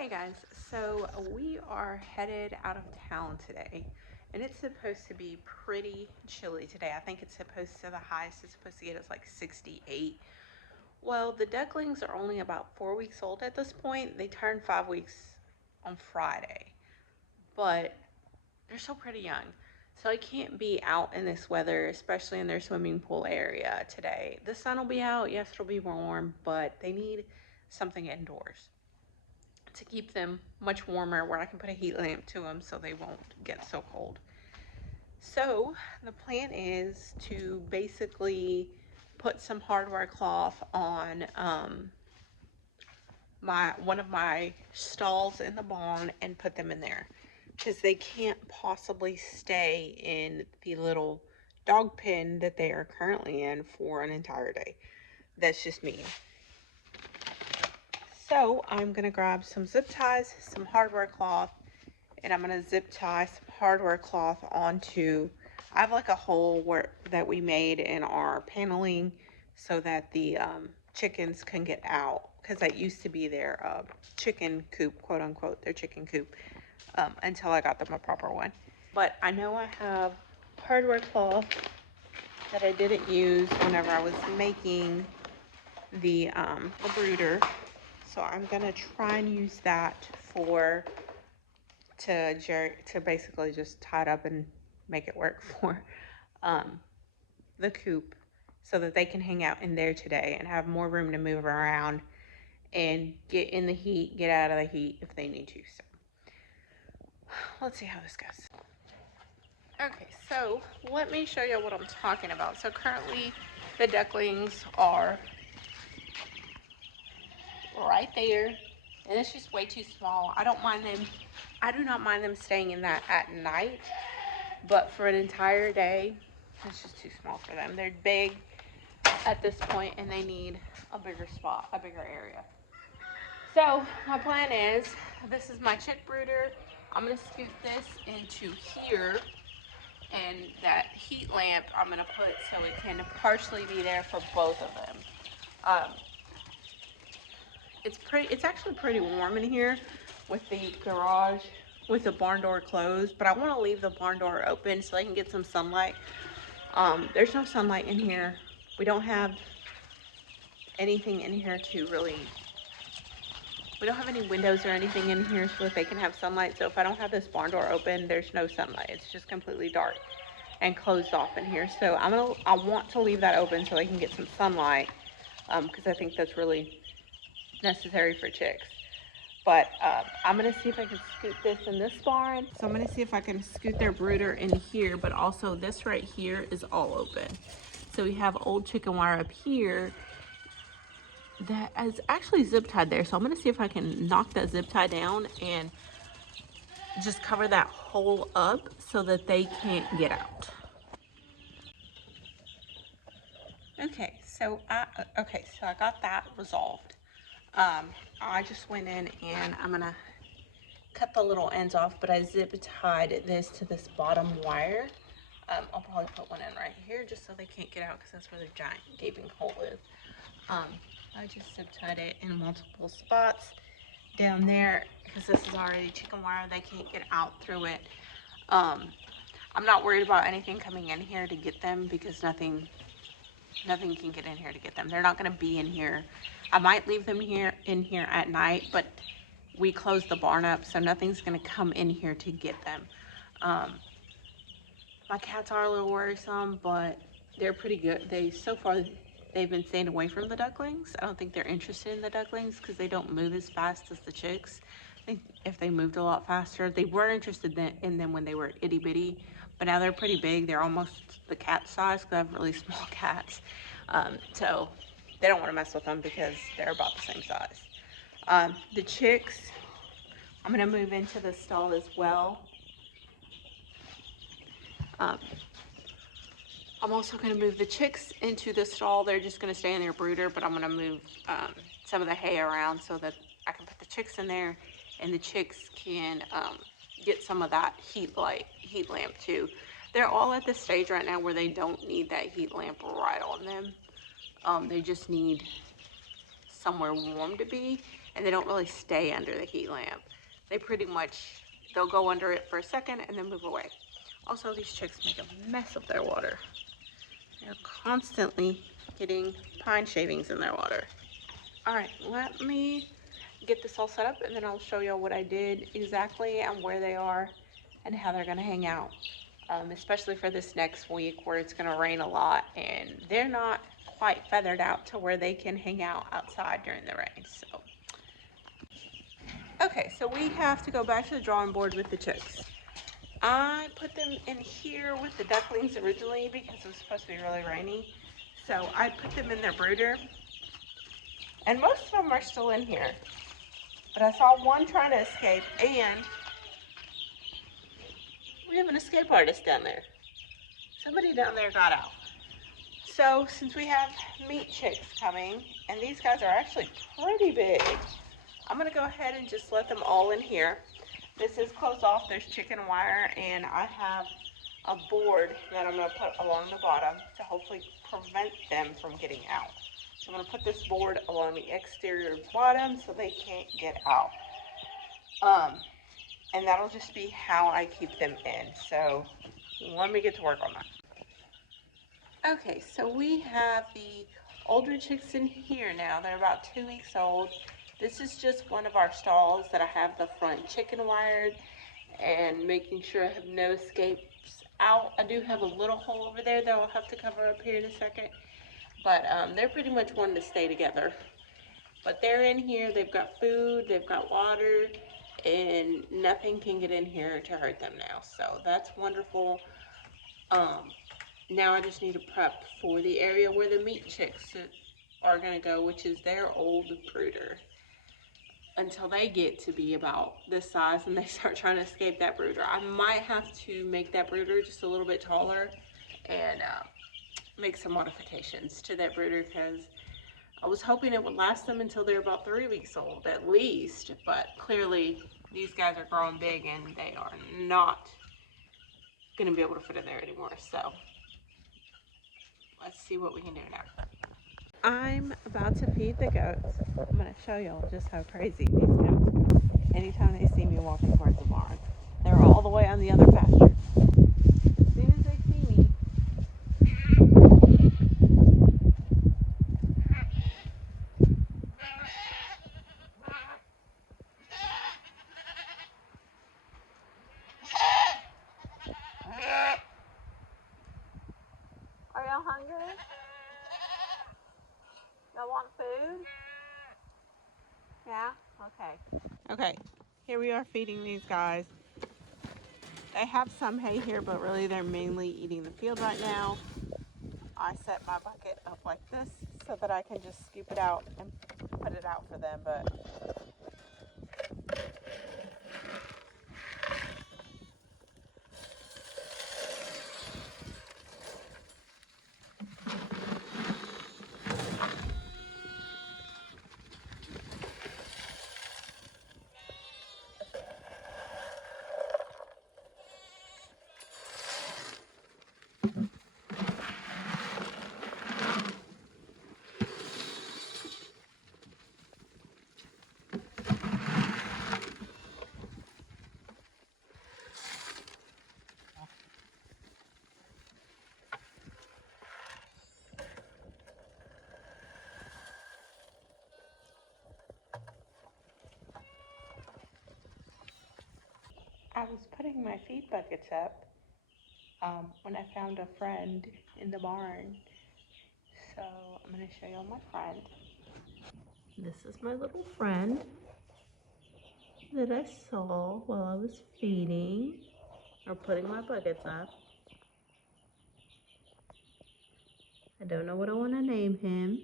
Hey guys, so we are headed out of town today, and it's supposed to be pretty chilly today. I think it's supposed to, the highest it's supposed to get is like 68. Well, the ducklings are only about 4 weeks old at this point. They turned 5 weeks on Friday, but they're still pretty young. So I can't be out in this weather, especially in their swimming pool area today. The sun will be out, yes, it'll be warm, but they need something indoors to keep them much warmer where I can put a heat lamp to them so they won't get so cold. So the plan is to basically put some hardware cloth on my one of my stalls in the barn and put them in there because they can't possibly stay in the little dog pen that they are currently in for an entire day. That's just me. So I'm gonna grab some zip ties, some hardware cloth, and I'm gonna zip tie some hardware cloth onto, I have like a hole that we made in our paneling so that the chickens can get out, because that used to be their chicken coop, quote unquote, their chicken coop, until I got them a proper one. But I know I have hardware cloth that I didn't use whenever I was making the brooder. So I'm gonna try and use that to basically just tie it up and make it work for the coop, so that they can hang out in there today and have more room to move around and get in the heat, get out of the heat if they need to. So let's see how this goes. Okay, so let me show you what I'm talking about. So currently the ducklings are right there, and it's just way too small. I do not mind them staying in that at night, but for an entire day, it's just too small for them. They're big at this point, and they need a bigger spot, a bigger area. So my plan is, this is my chick brooder. I'm gonna scoot this into here, and that heat lamp I'm gonna put so it can partially be there for both of them. Um, it's actually pretty warm in here with the garage, with the barn door closed, but I want to leave the barn door open so I can get some sunlight. There's no sunlight in here. We don't have anything in here we don't have any windows or anything in here so that they can have sunlight. So if I don't have this barn door open, there's no sunlight. It's just completely dark and closed off in here. So I want to leave that open so they can get some sunlight, because I think that's really necessary for chicks. But I'm gonna see if I can scoot this in this barn. So I'm gonna see if I can scoot their brooder in here, but also this right here is all open. So we have old chicken wire up here that is actually zip tied there. So I'm gonna see if I can knock that zip tie down and just cover that hole up so that they can't get out. Okay, so I got that resolved. I just went in and I'm gonna cut the little ends off, but I zip tied this to this bottom wire. I'll probably put one in right here just so they can't get out, because that's where the giant gaping hole is. I just zip tied it in multiple spots down there because this is already chicken wire. They can't get out through it. I'm not worried about anything coming in here to get them, because nothing can get in here to get them. They're not going to be in here. I might leave them in here at night, but we closed the barn up, so nothing's going to come in here to get them. My cats are a little worrisome, but they're pretty good. So far they've been staying away from the ducklings. I don't think they're interested in the ducklings because they don't move as fast as the chicks. I think if they moved a lot faster, they were interested in them when they were itty bitty, but now they're pretty big. They're almost the cat size because I have really small cats. So they don't want to mess with them because they're about the same size. The chicks, I'm going to move into the stall as well. I'm also going to move the chicks into the stall. They're just going to stay in their brooder, but I'm going to move some of the hay around so that I can put the chicks in there, and the chicks can get some of that heat lamp too. They're all at the stage right now where they don't need that heat lamp right on them. They just need somewhere warm to be, and they don't really stay under the heat lamp. They pretty much, they'll go under it for a second and then move away. Also, these chicks make a mess of their water. They're constantly getting pine shavings in their water. All right, let me get this all set up and then I'll show y'all what I did exactly and where they are and how they're gonna hang out. Especially for this next week where it's gonna rain a lot and they're not quite feathered out to where they can hang out outside during the rain. So, okay, so we have to go back to the drawing board with the chicks. I put them in here with the ducklings originally because it was supposed to be really rainy. So I put them in their brooder. And most of them are still in here. But I saw one trying to escape, and we have an escape artist down there. Somebody down there got out. So since we have meat chicks coming, and these guys are actually pretty big, I'm gonna go ahead and just let them all in here. This is closed off, there's chicken wire, and I have a board that I'm gonna put along the bottom to hopefully prevent them from getting out. So I'm gonna put this board along the exterior bottom so they can't get out. And that'll just be how I keep them in. So let me get to work on that. Okay, so we have the older chicks in here now. They're about 2 weeks old. This is just one of our stalls that I have the front chicken wired and making sure I have no escapes out. I do have a little hole over there that I'll have to cover up here in a second. But they're pretty much wanting to stay together. But they're in here, they've got food, they've got water, and nothing can get in here to hurt them now. So that's wonderful. Now I just need to prep for the area where the meat chicks are gonna go, which is their old brooder. Until they get to be about this size and they start trying to escape that brooder. I might have to make that brooder just a little bit taller and make some modifications to that brooder because I was hoping it would last them until they're about 3 weeks old at least, but clearly these guys are growing big and they are not going to be able to fit in there anymore. So let's see what we can do now. I'm about to feed the goats. I'm going to show y'all just how crazy these goats go. Anytime they see me walking towards the barn, they're all the way on the other pasture. As soon as they see me, are y'all hungry? Y'all want food? Yeah? Okay. Okay, here we are feeding these guys. They have some hay here, but really they're mainly eating the field right now. I set my bucket up like this so that I can just scoop it out and put it out for them, but I was putting my feed buckets up when I found a friend in the barn. So I'm going to show y'all my friend. This is my little friend that I saw while I was feeding or putting my buckets up. I don't know what I want to name him,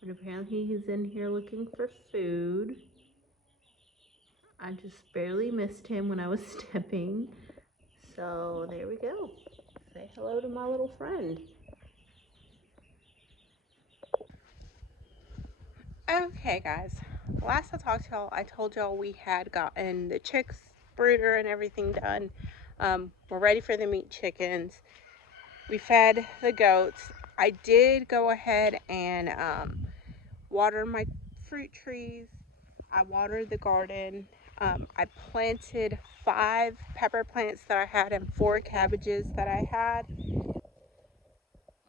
but apparently he's in here looking for food. I just barely missed him when I was stepping. So there we go. Say hello to my little friend. Okay guys, last I talked to y'all, I told y'all we had gotten the chicks, brooder, and everything done. We're ready for the meat chickens. We fed the goats. I did go ahead and water my fruit trees. I watered the garden. I planted 5 pepper plants that I had and 4 cabbages that I had.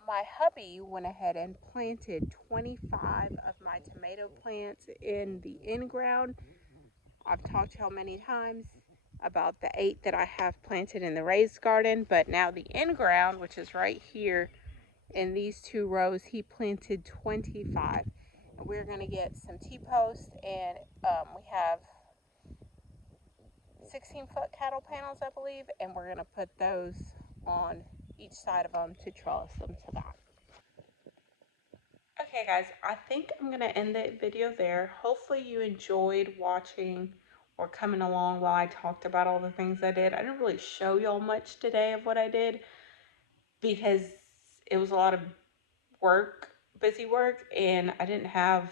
My hubby went ahead and planted 25 of my tomato plants in the in-ground. I've talked to y'all many times about the 8 that I have planted in the raised garden, but now the in-ground, which is right here in these 2 rows, he planted 25. And we're going to get some T-posts, and we have 16-foot cattle panels, I believe, and we're going to put those on each side of them to trellis them to that. Okay guys, I think I'm going to end the video there. Hopefully you enjoyed watching or coming along while I talked about all the things I did. I didn't really show y'all much today of what I did because it was a lot of work, busy work, and I didn't have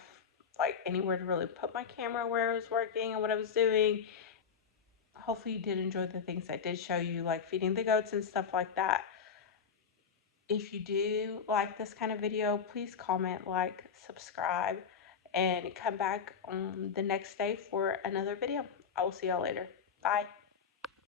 like anywhere to really put my camera where I was working and what I was doing. Hopefully you did enjoy the things I did show you, like feeding the goats and stuff like that. If you do like this kind of video, please comment, like, subscribe, and come back on the next day for another video. I will see y'all later. Bye.